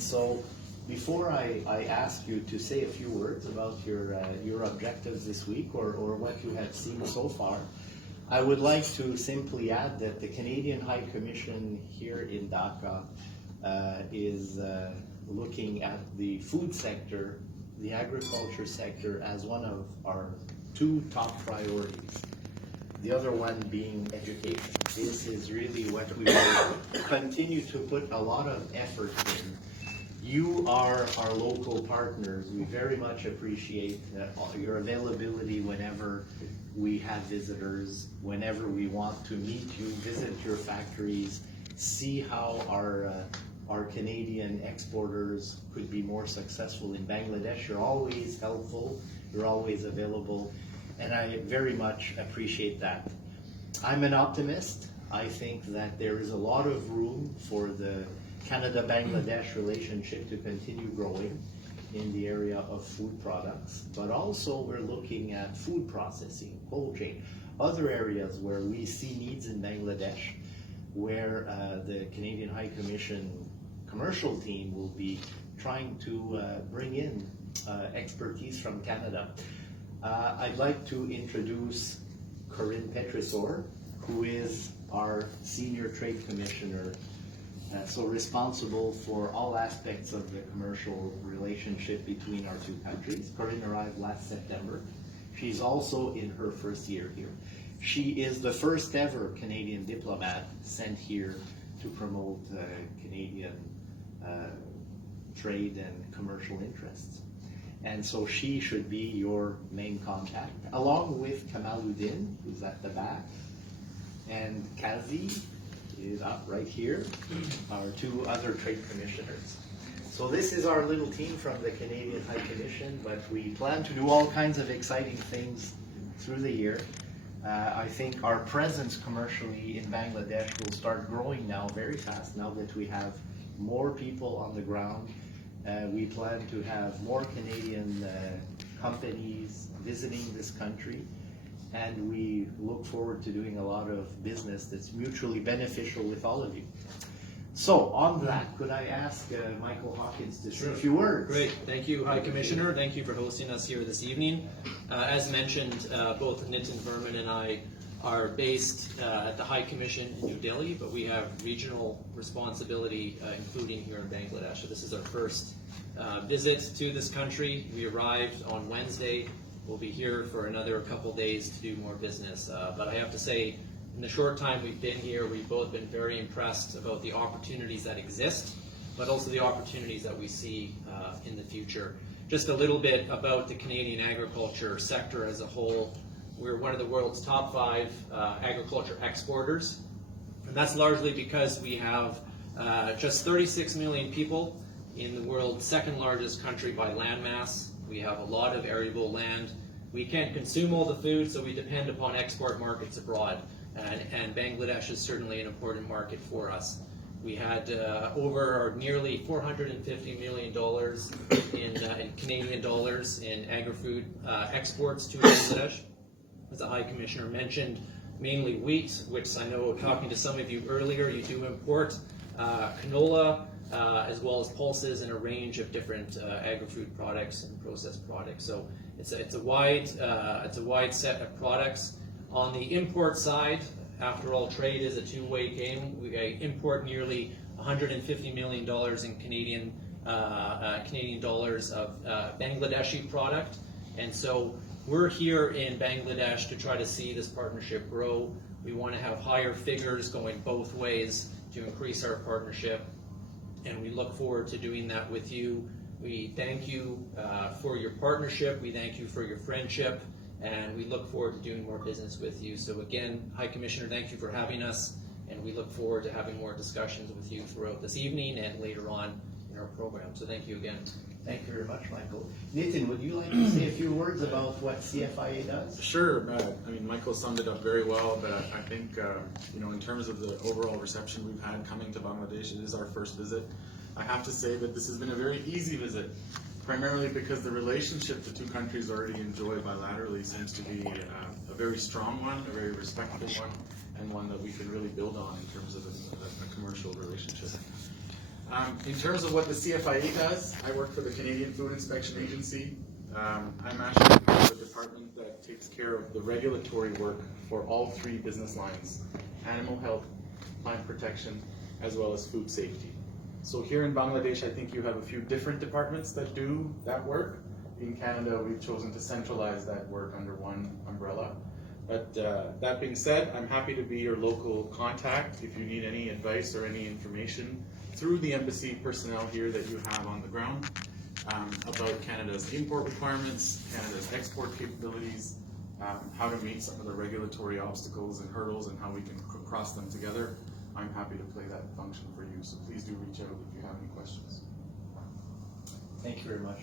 And so before I ask you to say a few words about your objectives this week or what you have seen so far, I would like to simply add that the Canadian High Commission here in Dhaka is looking at the food sector, the agriculture sector, as one of our two top priorities. The other one being education. This is really what we will continue to put a lot of effort in. You are our local partners. We very much appreciate your availability whenever we have visitors, whenever we want to meet you, visit your factories, see how our Canadian exporters could be more successful in Bangladesh. You're always helpful, you're always available, and I very much appreciate that. I'm an optimist. I think that there is a lot of room for the Canada-Bangladesh relationship to continue growing in the area of food products, but also we're looking at food processing, cold chain, other areas where we see needs in Bangladesh, where the Canadian High Commission commercial team will be trying to bring in expertise from Canada. I'd like to introduce Corinne Petrisor, who is our Senior Trade Commissioner, so responsible for all aspects of the commercial relationship between our two countries. Corinne arrived last September. She's also in her first year here. She is the first ever Canadian diplomat sent here to promote Canadian trade and commercial interests. And so she should be your main contact, along with Kamaluddin, who's at the back, and Kazi is up right here, our two other trade commissioners. So this is our little team from the Canadian High Commission, but we plan to do all kinds of exciting things through the year. I think our presence commercially in Bangladesh will start growing now very fast, now that we have more people on the ground. We plan to have more Canadian companies visiting this country, and we look forward to doing a lot of business that's mutually beneficial with all of you. So on that, could I ask Michael Hawkins to say a few words? Great, thank you, High Commissioner. Thank you for hosting us here this evening. As mentioned, both Nitin Verman and I are based at the High Commission in New Delhi, but we have regional responsibility, including here in Bangladesh. So this is our first visit to this country. We arrived on Wednesday. We'll be here for another couple days to do more business. But I have to say, in the short time we've been here, we've both been very impressed about the opportunities that exist, but also the opportunities that we see in the future. Just a little bit about the Canadian agriculture sector as a whole. We're one of the world's top 5 agriculture exporters, and that's largely because we have just 36 million people in the world's second largest country by landmass. We have a lot of arable land. We can't consume all the food, so we depend upon export markets abroad, and Bangladesh is certainly an important market for us. We had nearly $450 million in Canadian dollars in agri-food exports to Bangladesh. As the High Commissioner mentioned, mainly wheat, which I know, talking to some of you earlier, you do import canola, as well as pulses and a range of different agri-food products and processed products. So it's a wide set of products. On the import side, after all, trade is a two-way game. We import nearly $150 million in Canadian dollars of Bangladeshi product, and so we're here in Bangladesh to try to see this partnership grow. We want to have higher figures going both ways to increase our partnership, and we look forward to doing that with you. We thank you for your partnership, we thank you for your friendship, and we look forward to doing more business with you. So again, High Commissioner, thank you for having us, and we look forward to having more discussions with you throughout this evening and later on in our program. So thank you again. Thank you very much, Michael. Nitin, would you like to say a few words about what CFIA does? Sure. I mean, Michael summed it up very well, but I think, in terms of the overall reception we've had coming to Bangladesh, it is our first visit. I have to say that this has been a very easy visit, primarily because the relationship the two countries already enjoy bilaterally seems to be a very strong one, a very respectful one, and one that we can really build on in terms of a commercial relationship. In terms of what the CFIA does, I work for the Canadian Food Inspection Agency. I'm actually part of the department that takes care of the regulatory work for all three business lines: animal health, plant protection, as well as food safety. So here in Bangladesh, I think you have a few different departments that do that work. In Canada, we've chosen to centralize that work under one umbrella. But that being said, I'm happy to be your local contact if you need any advice or any information through the embassy personnel here that you have on the ground about Canada's import requirements, Canada's export capabilities, how to meet some of the regulatory obstacles and hurdles, and how we can cross them together. I'm happy to play that function for you, so please do reach out if you have any questions. Thank you very much.